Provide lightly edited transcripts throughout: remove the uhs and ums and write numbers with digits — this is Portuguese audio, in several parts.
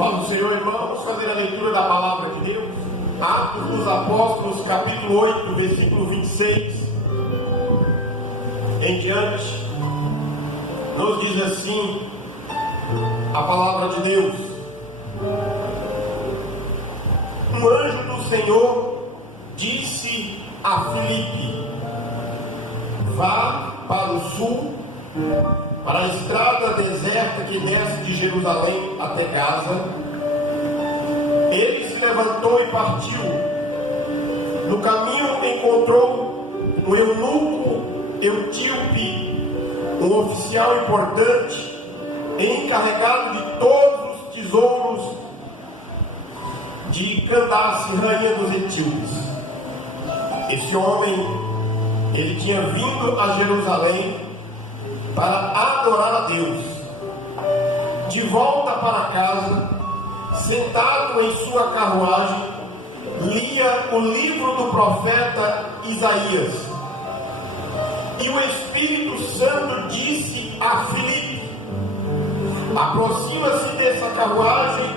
Paz do Senhor, irmãos, fazer a leitura da palavra de Deus. Atos dos Apóstolos, capítulo 8, versículo 26 em diante, nos diz assim a palavra de Deus: um anjo do Senhor disse a Filipe: vá para o sul, para a estrada deserta que desce de Jerusalém até Gaza. Ele se levantou e partiu. No caminho encontrou um eunuco etíope, um oficial importante, encarregado de todos os tesouros de Candace, rainha dos etíopes. Esse homem, ele tinha vindo a Jerusalém para adorar a Deus. De volta para casa, sentado em sua carruagem, lia o livro do profeta Isaías. E o Espírito Santo disse a Filipe: aproxima-se dessa carruagem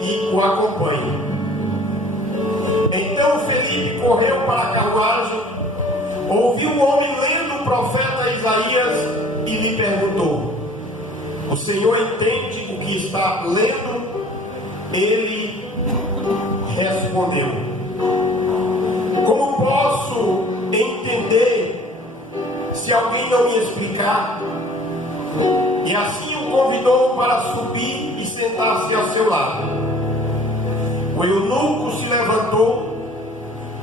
e o acompanhe. Então Filipe correu para a carruagem, ouviu o homem lendo o profeta Isaías e lhe perguntou: o Senhor entende o que está lendo? Ele respondeu: como posso entender se alguém não me explicar? E assim o convidou para subir e sentar-se ao seu lado. O eunuco se levantou.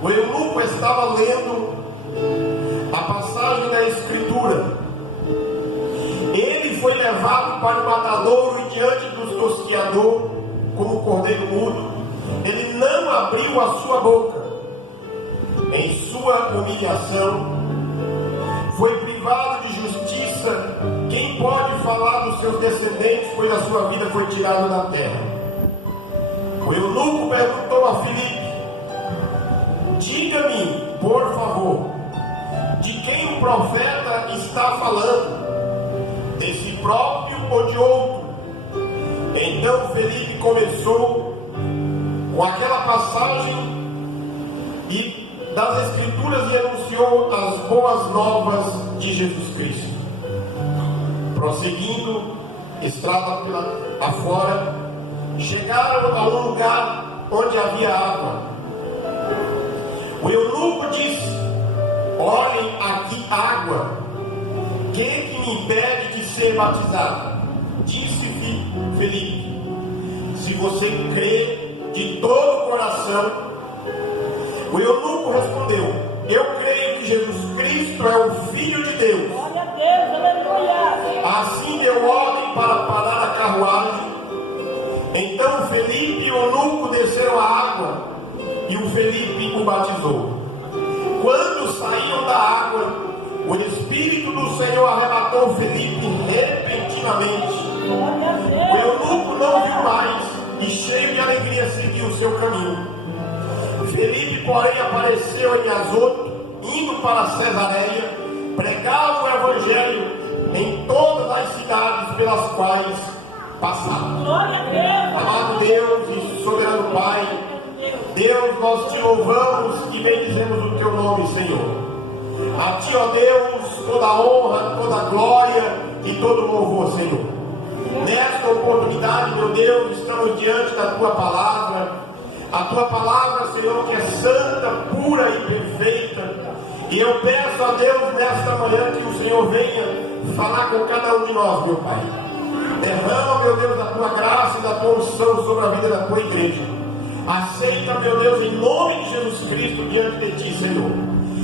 O eunuco estava lendo a passagem da Escritura: ele foi levado para o matadouro e diante dos tosquiadores, como cordeiro mudo, ele não abriu a sua boca. Em sua humilhação, foi privado de justiça. Quem pode falar dos seus descendentes, pois a sua vida foi tirada da terra? O eunuco perguntou a Filipe: diga-me, por favor, de quem o profeta está falando? Desse próprio ou de outro? Então Filipe começou com aquela passagem das Escrituras e anunciou as boas novas de Jesus Cristo. Prosseguindo, estrada afora, chegaram a um lugar onde havia água. O eunuco disse: olhem aqui água. Quem que me impede de ser batizado? Disse Filipe: se você crê de todo o coração. O eunuco respondeu: eu creio que Jesus Cristo é o Filho de Deus. Glória a Deus, aleluia. Assim deu ordem para parar a carruagem. Então Filipe e o eunuco desceram a água e o Filipe o batizou. Quando saíam da água, o Espírito do Senhor arrebatou Filipe repentinamente. O eunuco não viu mais e, cheio de alegria, seguiu o seu caminho. Filipe, porém, apareceu em Azoto, indo para Cesareia, pregava o Evangelho em todas as cidades pelas quais passava. Amado Deus e soberano Pai, Deus, nós te louvamos e bendizemos o teu nome, Senhor. A ti, ó Deus, toda a honra, toda a glória e todo o louvor, Senhor. Nesta oportunidade, meu Deus, estamos diante da tua palavra. A tua palavra, Senhor, que é santa, pura e perfeita. E eu peço a Deus nesta manhã que o Senhor venha falar com cada um de nós, meu Pai. Derrama, meu Deus, a tua graça e da tua unção sobre a vida da tua igreja. Aceita, meu Deus, em nome de Jesus Cristo, diante de ti, Senhor.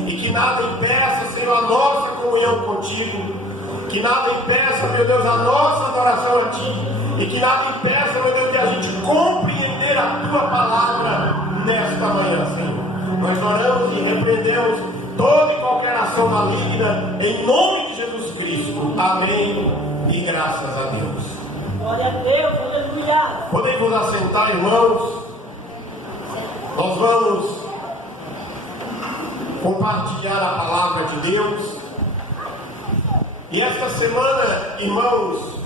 E que nada impeça, Senhor, a nossa comunhão contigo. Que nada impeça, meu Deus, a nossa adoração a ti. E que nada impeça, meu Deus, de a gente compreender a tua palavra nesta manhã, Senhor. Nós oramos e repreendemos toda e qualquer ação maligna em nome de Jesus Cristo. Amém e graças a Deus. Glória a Deus, aleluia. Podemos assentar, irmãos. Nós vamos compartilhar a palavra de Deus. E esta semana, irmãos,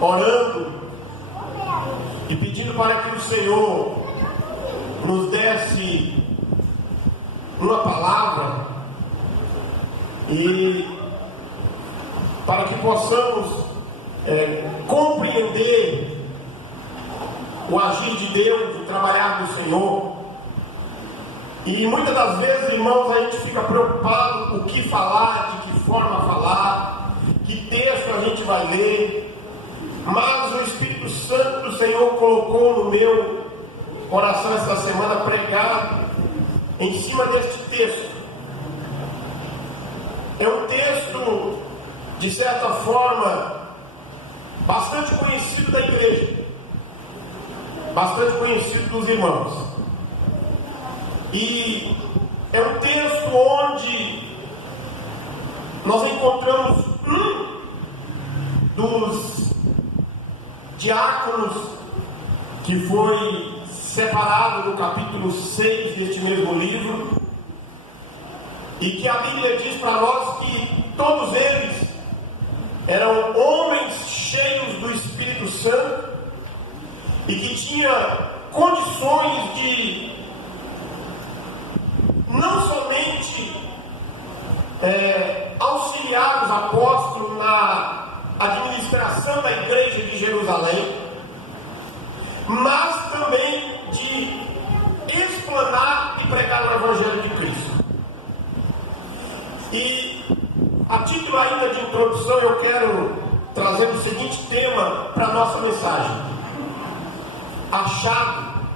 orando, e pedindo para que o Senhor nos desse uma palavra e para que possamos compreender o agir de Deus, o trabalhar do Senhor. E muitas das vezes, irmãos, a gente fica preocupado com o que falar, de que forma falar, que texto a gente vai ler. Mas o Espírito Santo do Senhor colocou no meu coração esta semana pregar em cima deste texto. É um texto, de certa forma, bastante conhecido da igreja, bastante conhecido dos irmãos. E é um texto onde nós encontramos um dos diáconos que foi separado no capítulo 6 deste mesmo livro, e que a Bíblia diz para nós que todos eles eram homens cheios do Espírito Santo e que tinham condições de não somente auxiliar os apóstolos na administração da igreja de Jerusalém, mas também de explanar e pregar o Evangelho de Cristo. E a título ainda de introdução, eu quero trazer o seguinte tema para a nossa mensagem: achado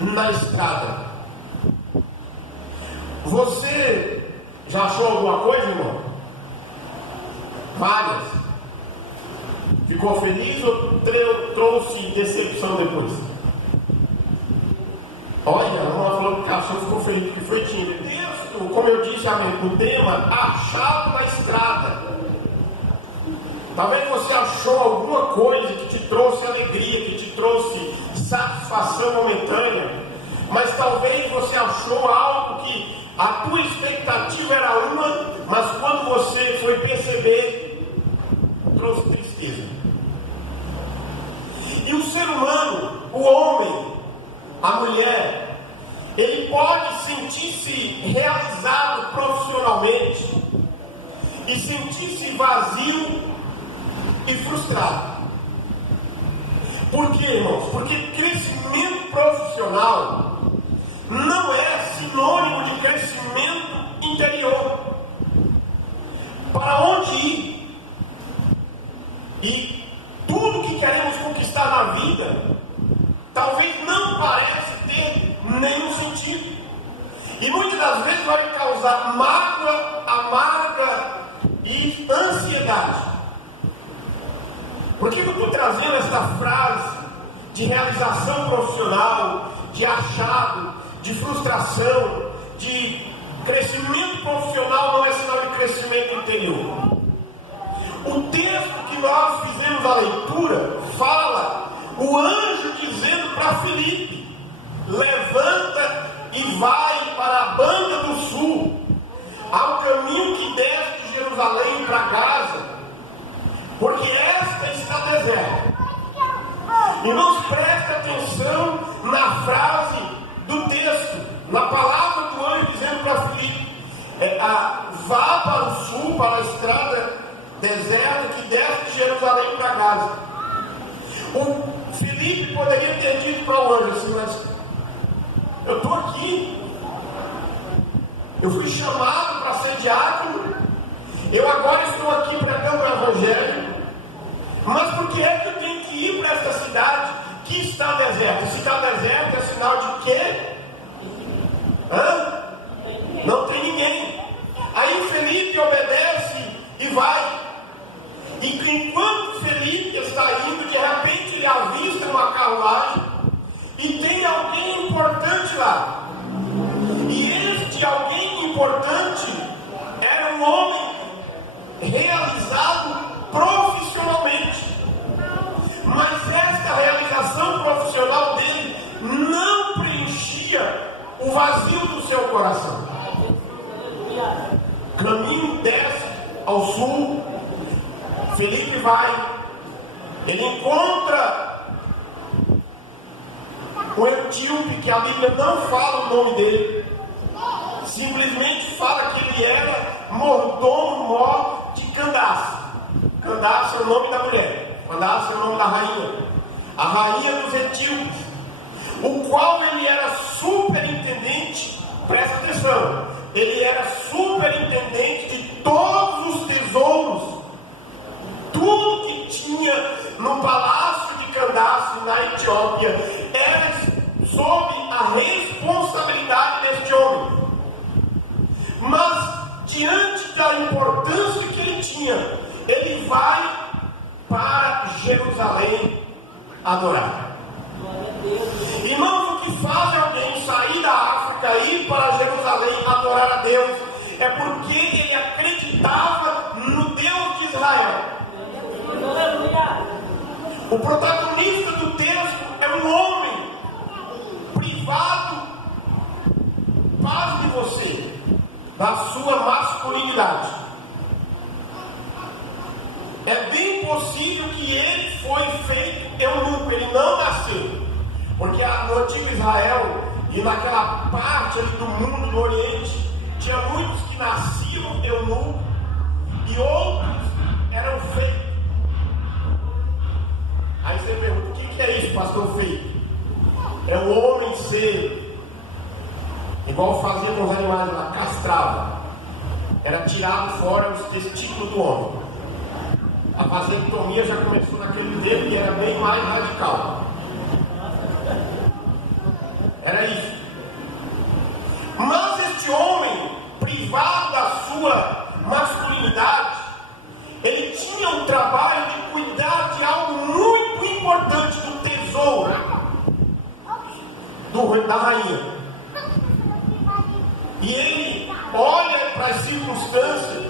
na estrada. Você já achou alguma coisa, irmão? Várias. Ficou feliz ou trouxe decepção depois? Olha, a irmã falou que achou, ficou feliz porque foi tímido. Texto, como eu disse, amém, o tema, achado na estrada. Talvez você achou alguma coisa que te trouxe alegria, que te trouxe satisfação momentânea, mas talvez você achou algo que a tua expectativa era uma, mas quando você foi perceber, trouxe tristeza. E o ser humano, o homem, a mulher, ele pode sentir-se realizado profissionalmente e sentir-se vazio e frustrado. Por quê, irmãos? Porque crescimento profissional não é sinônimo de crescimento interior. Para onde ir? E tudo que queremos conquistar na vida talvez não pareça ter nenhum sentido. E muitas das vezes vai causar mágoa, amarga e ansiedade. Por que eu estou trazendo esta frase de realização profissional, de achado, de frustração, de crescimento profissional não é sinal de crescimento interior? O texto que nós fizemos a leitura fala o anjo dizendo para Filipe: levanta e vai para a banda do sul, ao caminho que desce de Jerusalém para Gaza, porque esta está deserta. Irmãos, preste atenção na frase do texto, na palavra do anjo dizendo para Filipe: vá para o sul, para a estrada deserta que desce de Jerusalém para Gaza. O Filipe poderia ter dito para o anjo assim: mas eu estou aqui, eu fui chamado para ser diácono, eu agora estou aqui pregando o Evangelho, mas por que é que eu tenho que ir para esta cidade que está deserta? Se está deserta é sinal de quê? Não tem ninguém. Aí Felipe obedece e vai. E enquanto Felipe está indo, de repente ele avista uma carruagem e tem alguém importante lá. E este alguém importante era um homem realizado profissionalmente. Mas esta realização profissional dele não preenchia o vazio do seu coração. Caminho desce ao sul, Felipe vai, Ele encontra o etíope, que a Bíblia não fala o nome dele, simplesmente fala que ele era mordomo de Candace. Candace é o nome da mulher, Candace é o nome da rainha, a rainha dos etíopes, o qual ele era superintendente. Presta atenção, ele era superintendente de todos os tesouros, tudo que tinha no palácio de Candace, na Etiópia, era sob a responsabilidade deste homem. Mas, diante da importância que ele tinha, ele vai para Jerusalém adorar. Irmãos, o que faz alguém sair da África e ir para Jerusalém adorar a Deus é porque ele acreditava no Deus de Israel. O protagonista do texto é um homem privado, pasme você, da sua masculinidade. É bem possível que ele foi feito eunuco, ele não nasceu. Porque no antigo Israel e naquela parte ali do mundo do Oriente, tinha muitos que nasciam eunucos e outros eram feitos. Aí você pergunta, o que é isso, pastor feito? É o homem ser igual fazia com os animais lá, castrava. Era tirado fora os testículos do homem. A vasectomia já começou naquele tempo e era bem mais radical. Era isso. Mas este homem, privado da sua masculinidade, ele tinha um trabalho de cuidar de algo muito importante, do tesouro da rainha. E ele olha para as circunstâncias,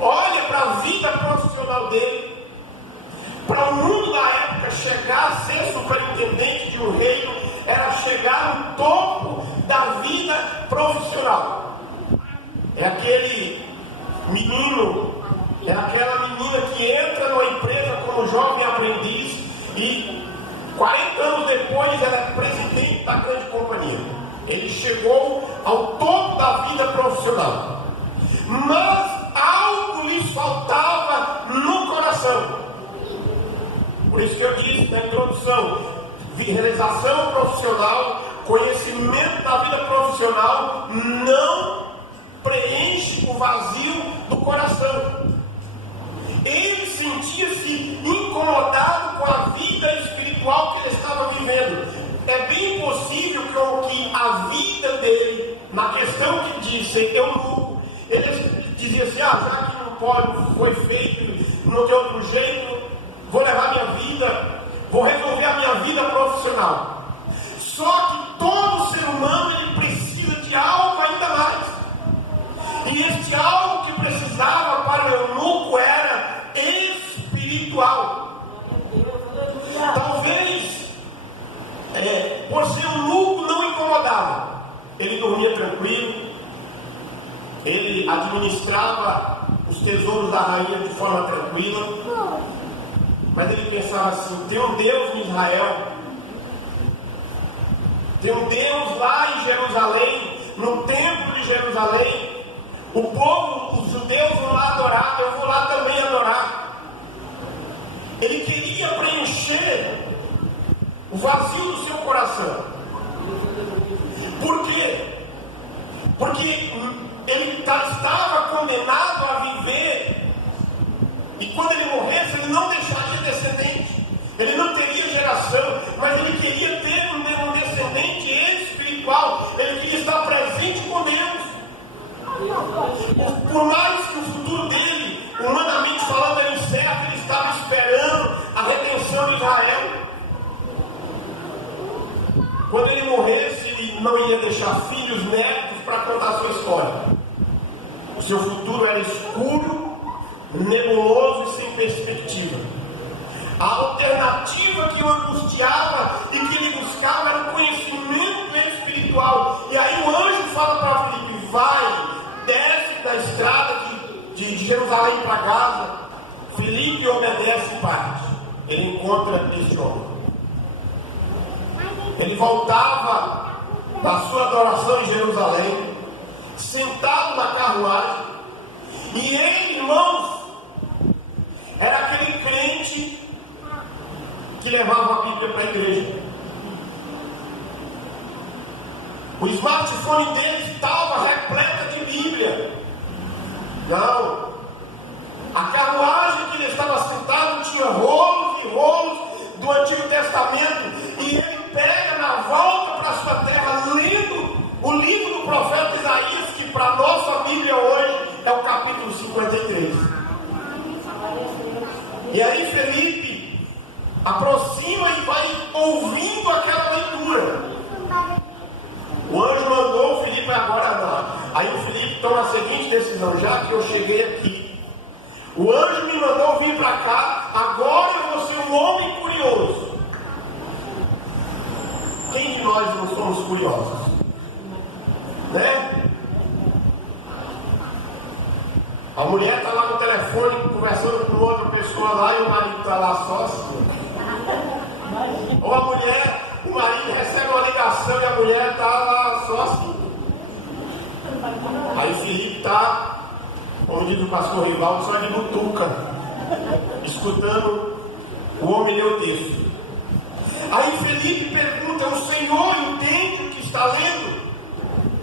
olha para a vida profissional dele, para o mundo da época. Chegar a ser superintendente de um reino era chegar no topo da vida profissional. É aquele menino, é aquela menina que entra numa empresa como jovem aprendiz e 40 anos depois ela é presidente da grande companhia. Ele chegou ao topo da vida profissional, mas algo lhe faltava no coração. Por isso que eu disse na introdução, realização profissional, conhecimento da vida profissional não preenche o vazio do coração. Ele sentia-se incomodado com a vida espiritual que ele estava vivendo. É bem possível que a vida dele, na questão que disse eunuco, ele dizia assim, já que não pode, foi feito, não tem outro jeito, vou levar minha vida, vou resolver a minha vida profissional. Só que todo ser humano ele precisa de algo ainda mais. E este algo que precisava para o eunuco era espiritual. Talvez, por ser eunuco, não incomodava. Ele dormia tranquilo, ele administrava os tesouros da rainha de forma tranquila. Mas ele pensava assim, tem um Deus em Israel, tem um Deus lá em Jerusalém, no templo de Jerusalém. O povo, os judeus vão lá adorar, eu vou lá também adorar. Ele queria preencher o vazio do seu coração. Por quê? Porque ele estava condenado a viver, e quando ele morresse, ele não deixaria descendente, ele não teria geração, mas ele queria ter um descendente espiritual, ele queria estar presente com Deus. Por mais que o futuro dele, humanamente falando, era incerto, ele estava esperando a redenção de Israel. Quando ele morresse, ele não ia deixar filhos, netos para contar a sua história. O seu futuro era escuro, nebuloso e sem perspectiva. A alternativa que o angustiava e que ele buscava era o conhecimento espiritual. E aí o anjo fala para Filipe, vai, desce da estrada de Jerusalém para Gaza, Felipe obedece e parte. Ele encontra este homem. Ele voltava da sua adoração em Jerusalém, sentado na carruagem, e ele, irmãos, era aquele crente que levava a Bíblia para a igreja. O smartphone dele estava repleta de Bíblia. Não. A carruagem que ele estava sentado tinha rolos e rolos do Antigo Testamento, e ele pega na volta para sua terra, lendo o livro do profeta Isaías, que para a nossa Bíblia hoje é o capítulo 53. E aí Felipe aproxima e vai ouvindo aquela leitura. O anjo mandou o Felipe agora não. Aí o Felipe toma a seguinte decisão: já que eu cheguei aqui, o anjo me mandou vir para cá, agora eu vou ser um homem curioso. Quem de nós não somos curiosos? Né? A mulher está lá no telefone conversando com outra pessoa lá e o marido está lá só assim. Ou a mulher, o marido recebe uma ligação e a mulher está lá só assim. Aí o Felipe está, como diz o pastor Rivaldo, só de butuca, escutando o homem ler o texto. Aí Felipe pergunta: o Senhor entende o que está lendo?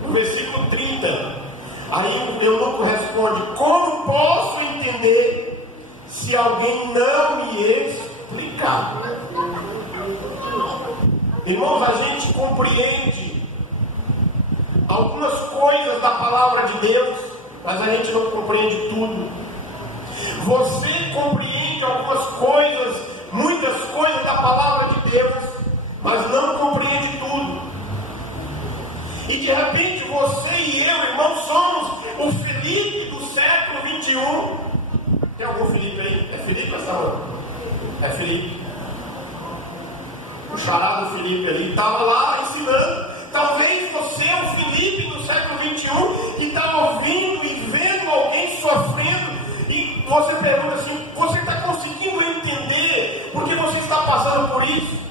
No versículo 30. Aí o eunuco responde: como posso entender se alguém não me explicar? Irmãos, a gente compreende algumas coisas da palavra de Deus, mas a gente não compreende tudo. Você compreende algumas coisas, muitas coisas da palavra de Deus, mas não compreende tudo. E de repente você e eu, irmão, somos o Felipe do século 21. Tem algum Felipe aí? É Felipe essa hora? É Felipe. O charado Felipe ali estava lá ensinando. Talvez você é o Felipe do século 21 que está ouvindo e vendo alguém sofrendo, e você pergunta assim: você está conseguindo entender porque você está passando por isso?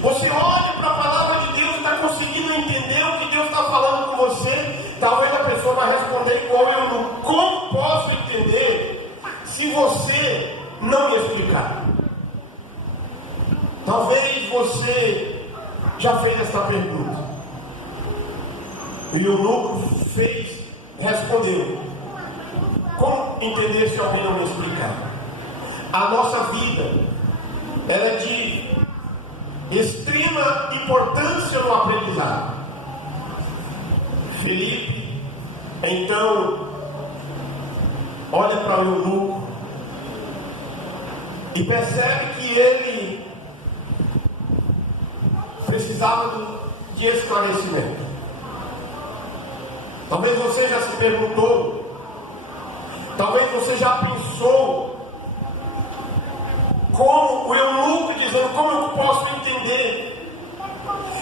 Você olha para a palavra de Deus e está conseguindo entender o que Deus está falando com você? Talvez a pessoa vai responder igual eu não. Como posso entender se você não me explicar? Talvez você já fez essa pergunta. E o eunuco respondeu: como entender se alguém não me explicar? A nossa vida ela é de extrema importância no aprendizado. Felipe então olha para o eunuco e percebe que ele precisava de esclarecimento. Talvez você já se perguntou, talvez você já pensou, como o eunuco dizendo: como eu posso entender?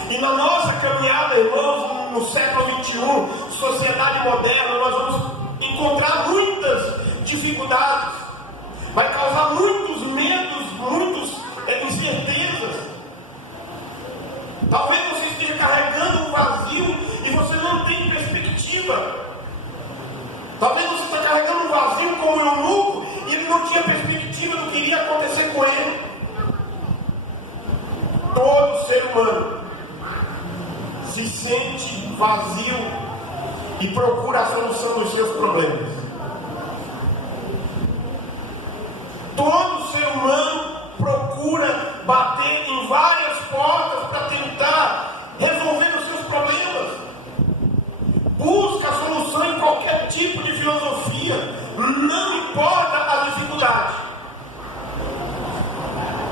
E na nossa caminhada, irmãos, no século 21, sociedade moderna, nós vamos encontrar muitas dificuldades, vai causar muitos medos, muitas incertezas. Talvez você esteja carregando um vazio e você não tem perspectiva. Talvez você esteja carregando um vazio como o eunuco e ele não tinha perspectiva do que iria acontecer com ele. Todo ser humano se sente vazio e procura a solução dos seus problemas. Todo ser humano procura bater em várias portas para tentar resolver os seus problemas. Busca a solução em qualquer tipo de filosofia, não importa a dificuldade.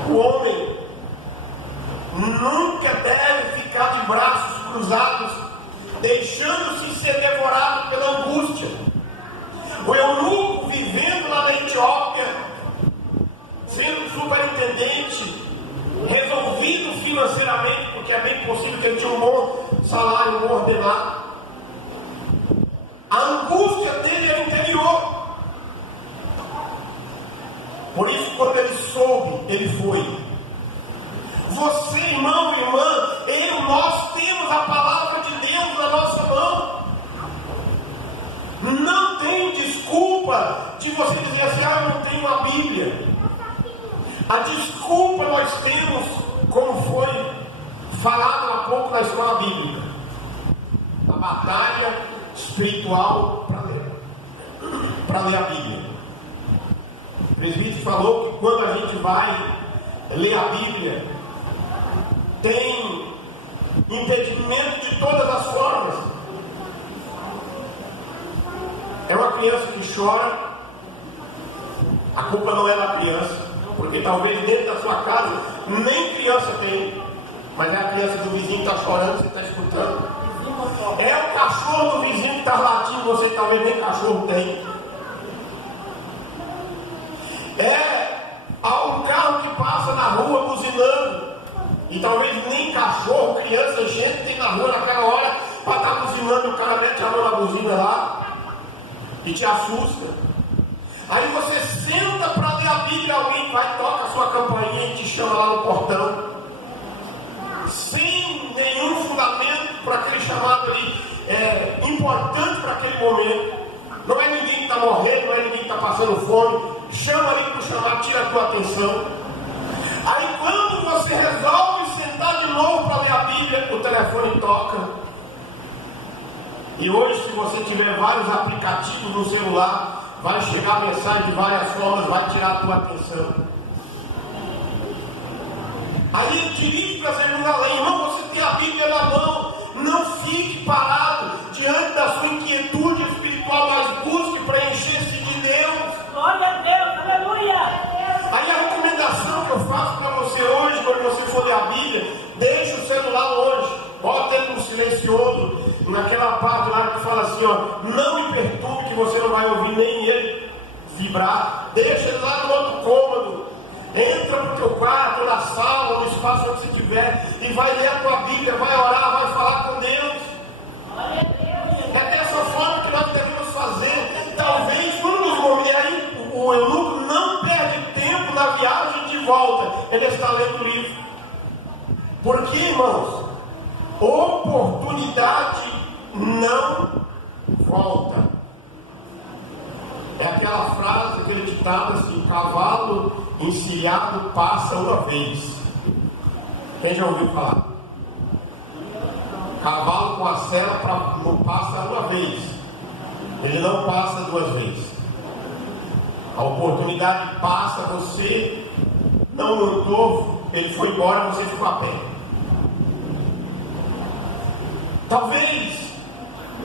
O homem nunca deve ficar de braços cruzados, deixando-se ser devorado pela angústia. O eunuco vivendo lá na Etiópia, sendo superintendente, resolvido financeiramente, porque é bem possível que ele tinha um bom salário, um bom ordenado. A angústia dele era interior. Por ele foi. Você, irmão e irmã, nós temos a palavra de Deus na nossa mão. Não tem desculpa de você dizer assim: eu não tenho a Bíblia. A desculpa nós temos, como foi falado há pouco na escola bíblica, a batalha espiritual para ler a Bíblia. O presbítero falou que quando a gente vai ler a Bíblia, tem impedimento de todas as formas. É uma criança que chora, a culpa não é da criança, porque talvez dentro da sua casa nem criança tem, mas é a criança do vizinho que está chorando, você está escutando. É o cachorro do vizinho que está latindo, você talvez nem cachorro tem. É um carro que passa na rua buzinando, e talvez nem cachorro, criança, gente tem na rua naquela hora para estar buzinando, o cara mete a mão na buzina lá e te assusta. Aí você senta para ler a Bíblia, alguém vai, toca a sua campainha e te chama lá no portão, sem nenhum fundamento para aquele chamado ali, importante para aquele momento. Não é ninguém que está morrendo, não é ninguém que está passando fome. Chama ali para chamar, tira a tua atenção. Aí quando você resolve sentar de novo para ler a Bíblia, o telefone toca. E hoje, se você tiver vários aplicativos no celular, vai chegar mensagem de várias formas, vai tirar a tua atenção. Aí ele dirige para a segunda lei: irmão, você tem a Bíblia na mão, não fique parado diante da sua inquietude espiritual, mas busque preencher-se de Deus. Glória a Deus, aleluia. Aí a recomendação que eu faço para você hoje, quando você for ler a Bíblia, deixa o celular longe, bota ele no silencioso, naquela parte lá que fala assim, não me perturbe, que você não vai ouvir nem ele vibrar. Deixa ele lá no outro cômodo. Entra pro teu quarto, na sala, no espaço onde você estiver, e vai ler a tua Bíblia, vai orar, vai falar com Deus. É dessa forma que nós devemos fazer. Talvez um dos momentos, aí o eunuco não perde tempo na viagem de volta, ele está lendo o livro. Porque, irmãos, oportunidade não volta. É aquela frase, aquele ditado assim: cavalo encilhado passa uma vez. Quem já ouviu falar? Cavalo com a sela passa uma vez, ele não passa duas vezes. A oportunidade passa, você não lutou, ele foi embora, você ficou a pé. Talvez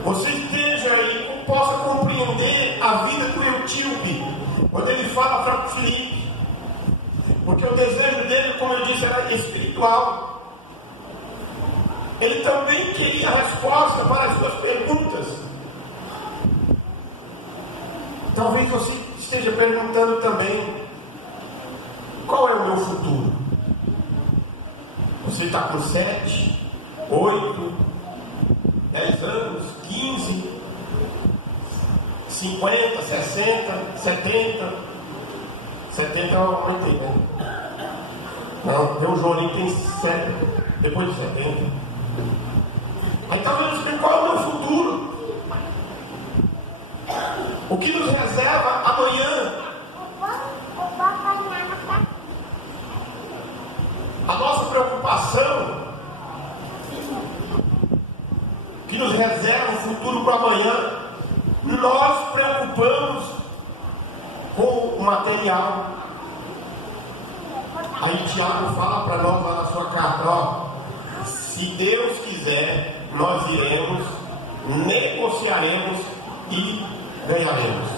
você esteja aí, possa compreender a vida do Eutíope, quando ele fala para Filipe, porque o desejo dele, como eu disse, era espiritual. Ele também queria a resposta para as suas perguntas. Talvez você esteja perguntando também: qual é o meu futuro? Você está com 7, 8, 10 anos, 15, 50, 60, 70. 70 eu aumentei, né? Não, meu Jorinho tem 7, depois de 70. Aí talvez você pergunte: qual é o meu futuro? O que nos reserva amanhã? A nossa preocupação, que nos reserva o futuro para amanhã, nós preocupamos com o material. Aí Tiago fala para nós lá na sua carta: se Deus quiser, nós iremos, negociaremos e ganharemos.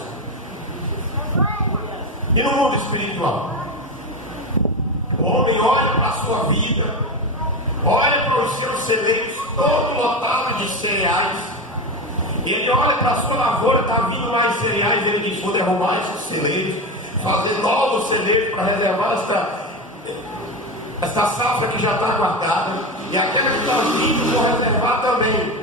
E no mundo espiritual, o homem olha para a sua vida, olha para os seus celeiros todo lotado de cereais, e ele olha para a sua lavoura, está vindo mais cereais, ele diz: vou derrubar esses celeiros, fazer novos celeiros para reservar esta safra que já está guardada, e aquela que está vindo vou reservar também.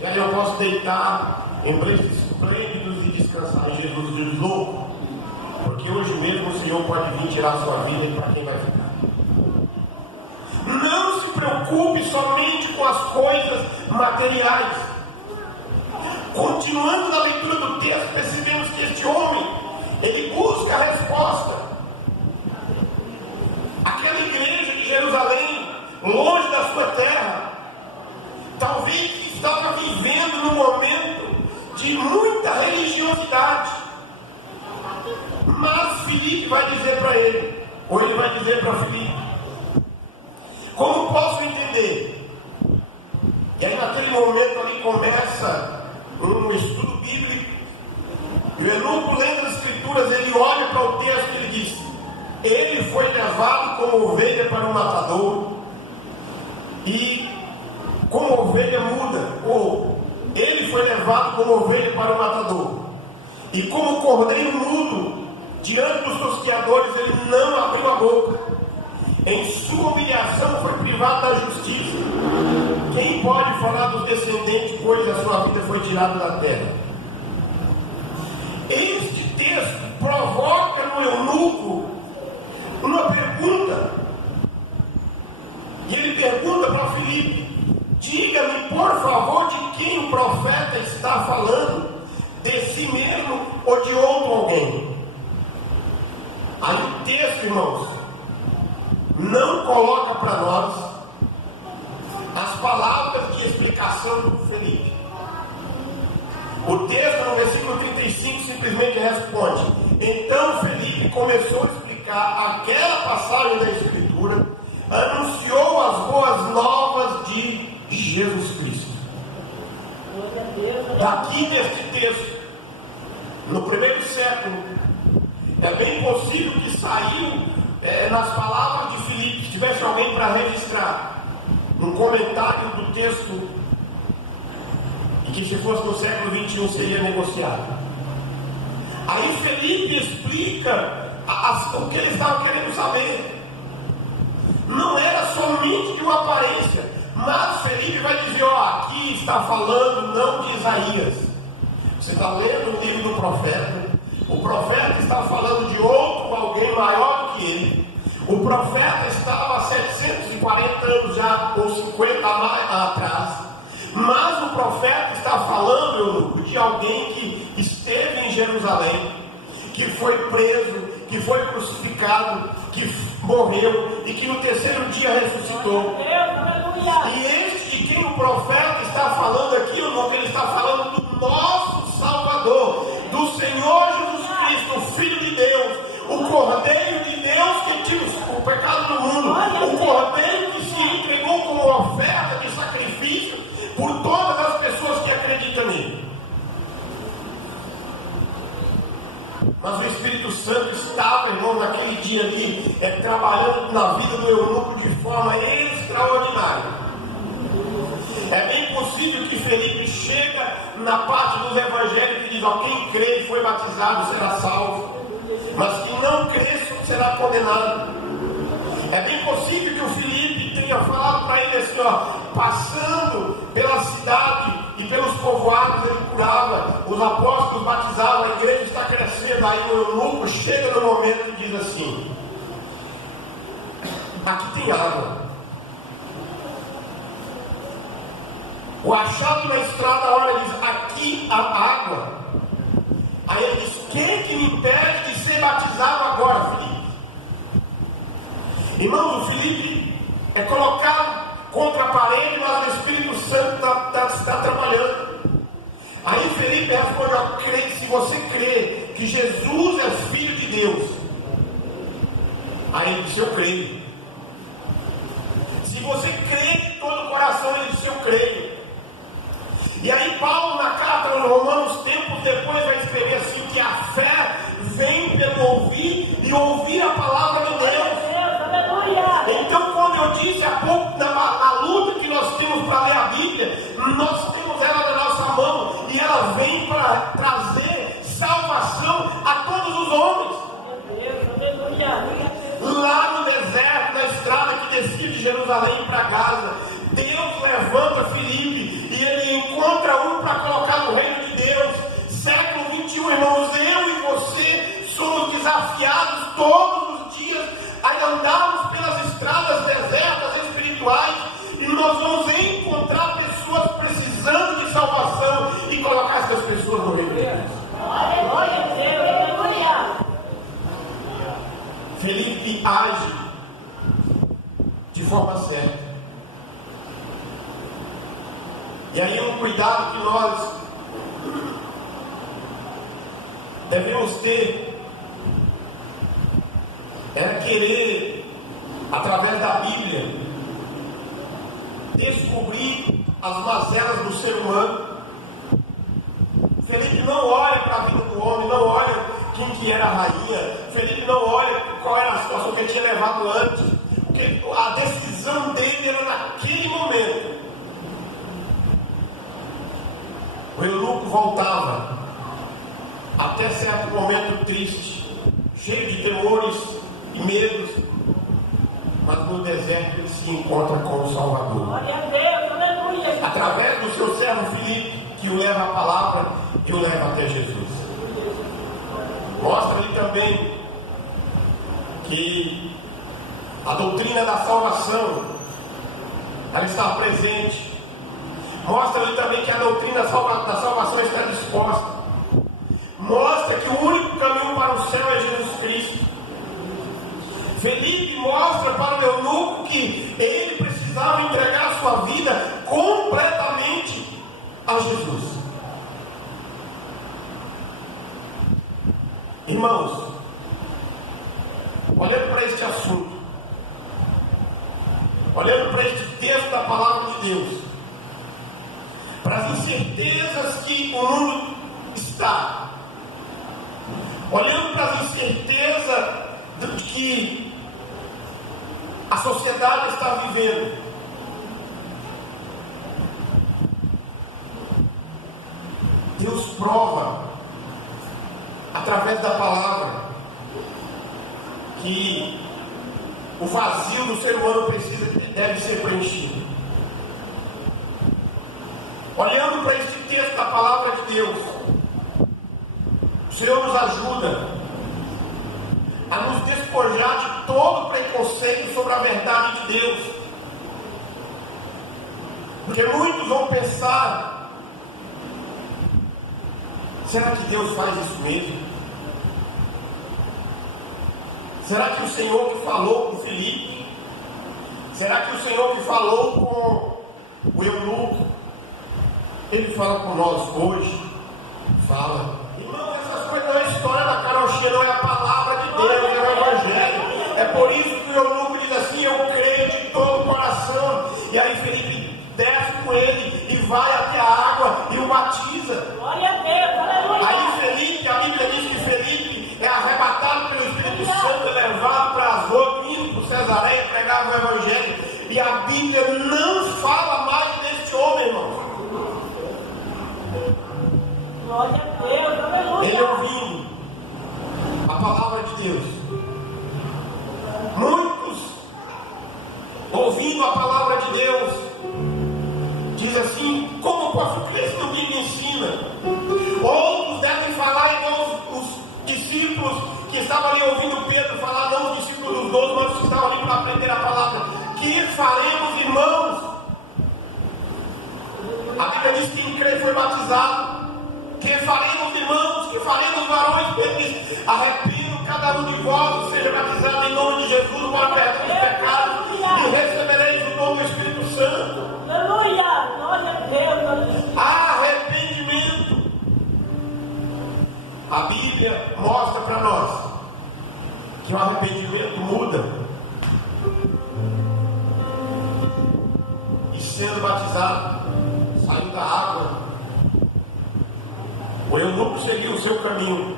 E aí eu posso deitar em berços esplêndidos e descansar. Em Jesus diz: louco, porque porque hoje mesmo o Senhor pode vir tirar a sua vida e para quem vai ficar. Não se preocupe somente com as coisas materiais. Continuando na leitura do texto, percebemos que este homem, ele busca a resposta. Aquela igreja de Jerusalém, longe da sua terra, talvez estava vivendo num momento de muita religiosidade. Mas Filipe vai dizer para ele, ou ele vai dizer para Filipe: como posso entender? E aí naquele momento ali começa um estudo bíblico. E o eunuco, lendo as escrituras, ele olha para o texto e ele diz: ele foi levado como ovelha para o matador, e como ovelha muda, ou ele foi levado como ovelha para o matador, e como cordeiro mudo diante dos tosqueadores, ele não abriu a boca. Em sua humilhação foi privado da justiça. Quem pode falar dos descendentes, pois a sua vida foi tirada da terra? Este texto provoca no eunuco uma pergunta. E ele pergunta para Filipe: diga-me, por favor, de quem o profeta está falando? De si mesmo ou de outro alguém? Aí o texto, irmãos, não coloca para nós as palavras de explicação do Filipe. O texto, no versículo 35, simplesmente responde: então Filipe começou a explicar aquela passagem da Escritura, anunciou as boas novas de Jesus Cristo. Daqui deste texto, no primeiro século, é bem possível que saiu nas palavras de Filipe, se tivesse alguém para registrar um comentário do texto, e que se fosse no século 21 seria negociado. Aí Filipe explica o que ele estava querendo saber. Não era somente de uma aparência, mas Filipe vai dizer: ó, aqui está falando não de Isaías. Você está lendo o livro do profeta. O profeta está falando de outro, alguém maior do que ele. O profeta estava há 740 anos já, ou 50 atrás. Mas o profeta está falando, eunuco, de alguém que esteve em Jerusalém, que foi preso, que foi crucificado, que morreu e que no terceiro dia ressuscitou. E este de quem o profeta está falando aqui, eunuco, ele está falando do nosso Salvador, do Senhor Jesus Cristo, o Filho de Deus, o Cordeiro de Deus que tira o pecado do mundo, o Cordeiro que se entregou como oferta de sacrifício por todas as pessoas que acreditam nele. Mas o Espírito Santo estava, irmão, naquele dia ali, trabalhando na vida do eunuco de forma extraordinária. É bem possível que Felipe chega na parte dos evangelhos que diz: ó, quem crê e foi batizado será salvo, mas quem não crê será condenado. É bem possível que o Filipe tenha falado para ele assim: ó, passando pela cidade e pelos povoados ele curava, os apóstolos batizavam, a igreja está crescendo. Aí o eunuco chega no momento e diz assim: aqui tem água. O achado na estrada, olha, ele diz: aqui há água. Aí ele diz: quem é que me impede de ser batizado agora, Filipe? Irmãos, o Filipe é colocado contra a parede, mas o Espírito Santo está trabalhando. Aí Filipe responde: ó, se você crê que Jesus é Filho de Deus. Aí ele disse: eu creio. Se você crê de todo o coração, ele disse: eu creio. E aí Paulo, na carta aos Romanos, tempos depois, vai escrever assim, que a fé vem pelo ouvir e ouvir a palavra de Deus. Então, quando eu disse há pouco na luta que nós temos para ler a Bíblia, nós temos ela na nossa mão e ela vem para trazer salvação a todos os homens. Lá no deserto, na estrada que descia de Jerusalém para Gaza, Deus levanta Filipe e ele encontra um para colocar no reino de Deus. Século 21, irmãos, eu e você somos desafiados todos os dias a andarmos pelas estradas desertas espirituais e nós vamos encontrar pessoas precisando de salvação e colocar essas pessoas no reino de Deus. Glória a Deus, aleluia. Felipe age de forma certa. E aí um cuidado que nós devemos ter é querer, através da Bíblia, descobrir as mazelas do ser humano. Felipe não olha para a vida do homem, não olha quem que era a rainha. Felipe não olha qual era a situação que ele tinha levado antes, porque a decisão dele era naquele momento. O eunuco voltava até certo momento triste, cheio de temores e medos, mas no deserto ele se encontra com o Salvador. Glória a Deus, aleluia. Através do seu servo Filipe, que o leva a palavra e o leva até Jesus. Mostra-lhe também que a doutrina da salvação ela está presente. Mostra-lhe também que a doutrina da salvação está disposta. Mostra que o único caminho para o céu é Jesus Cristo. Felipe mostra para o eunuco que ele precisava entregar a sua vida completamente a Jesus. Irmãos, olhando para este assunto, olhando para este texto da palavra de Deus, para as incertezas que o mundo está, olhando para as incertezas de que a sociedade está vivendo, Deus prova através da palavra que o vazio do ser humano deve ser preenchido. Olhando para este texto da palavra de Deus, o Senhor nos ajuda a nos despojar de todo preconceito sobre a verdade de Deus. Porque muitos vão pensar: será que Deus faz isso mesmo? Será que o Senhor que falou com Filipe? Será que o Senhor que falou com o eunuco, Ele fala com nós hoje? Fala. Irmão, essas coisas não é história da carochinha, não é a palavra de Deus, é o Evangelho. É por isso que o eunuco diz assim: eu creio de todo o coração. E aí Filipe desce com ele e vai até a água e o batiza. Glória a Deus, aleluia. Aí Felipe, a Bíblia diz que Felipe é arrebatado pelo Espírito Santo, é levado para Azoto, indo para Cesareia, pregava o Evangelho. E a Bíblia não fala mais desse homem, irmão. Glória a Deus, aleluia. Ele ouvindo a palavra de Deus. Muitos ouvindo a palavra de Deus diz assim: como posso crer se não me ensina? Outros devem falar igual os discípulos que estavam ali ouvindo Pedro falar, não os discípulos dos 12, mas os que estavam ali para aprender a palavra. Que faremos, irmãos? A Bíblia diz que quem crê foi batizado. Que faremos, irmãos? Que faremos, varões? Pedro diz: arrependo cada um de vós e seja batizado em nome de Jesus para perdão dos pecados e recebereis o dom do Espírito Santo. Aleluia, glória a Deus, aleluia. Arrependimento. A Bíblia mostra para nós que o arrependimento muda. E sendo batizado, saiu da água, o eunuco seguiu o seu caminho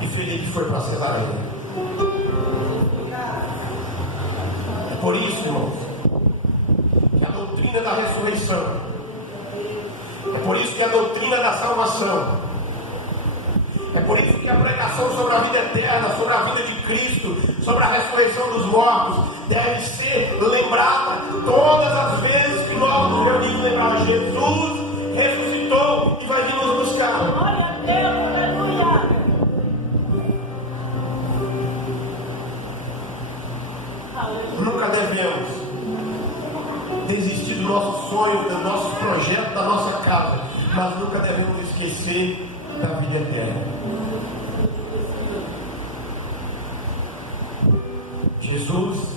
e Felipe foi para Cesareia. É por isso, irmãos, que a doutrina da ressurreição, é por isso que a doutrina da salvação, é por isso que a pregação sobre a vida eterna, sobre a vida de Cristo, sobre a ressurreição dos mortos, deve ser lembrada todas as vezes que nós nos reunimos. Lembrar: Jesus ressuscitou e vai vir nos buscar. Glória a Deus, aleluia. devemos desistir do nosso sonho, do nosso projeto, da nossa casa, mas nunca devemos esquecer da vida eterna. Jesus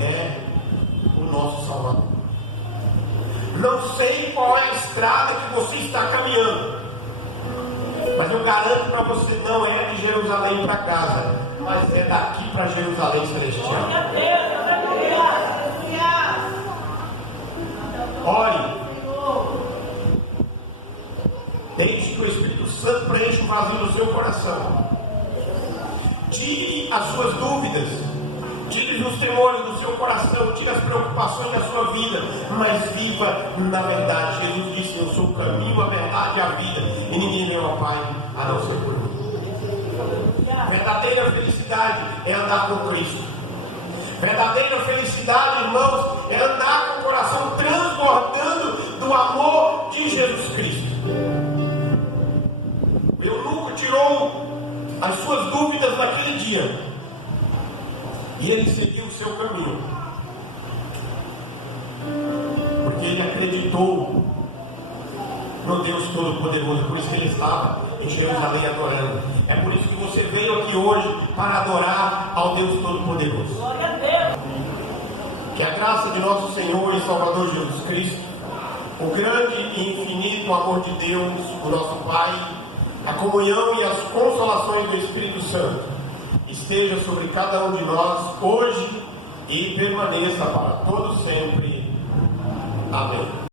é o nosso Salvador. Não sei qual é a estrada que você está caminhando, mas eu garanto para você, não é de Jerusalém para casa, mas é daqui para Jerusalém Celestial. Glória a Deus, aleluia. Ore, deixe que o Espírito Santo preencha o vazio do seu coração. Tire as suas dúvidas, tire os temores do seu coração, tire as preocupações da sua vida, mas viva na verdade. Jesus disse: eu sou o caminho, a verdade e a vida, e ninguém vem ao Pai a não ser por mim. A verdadeira felicidade é andar com Cristo. Verdadeira felicidade, irmãos, é andar com o coração transbordando do amor de Jesus Cristo. O eunuco tirou as suas dúvidas naquele dia e ele seguiu o seu caminho, porque ele acreditou no Deus Todo-Poderoso. Por isso que ele estava em Jerusalém adorando. É por isso que você veio aqui hoje, para adorar ao Deus Todo-Poderoso. Glória a Deus. Que a graça de nosso Senhor e Salvador Jesus Cristo, o grande e infinito amor de Deus, o nosso Pai, a comunhão e as consolações do Espírito Santo esteja sobre cada um de nós hoje e permaneça para todo sempre. Amém.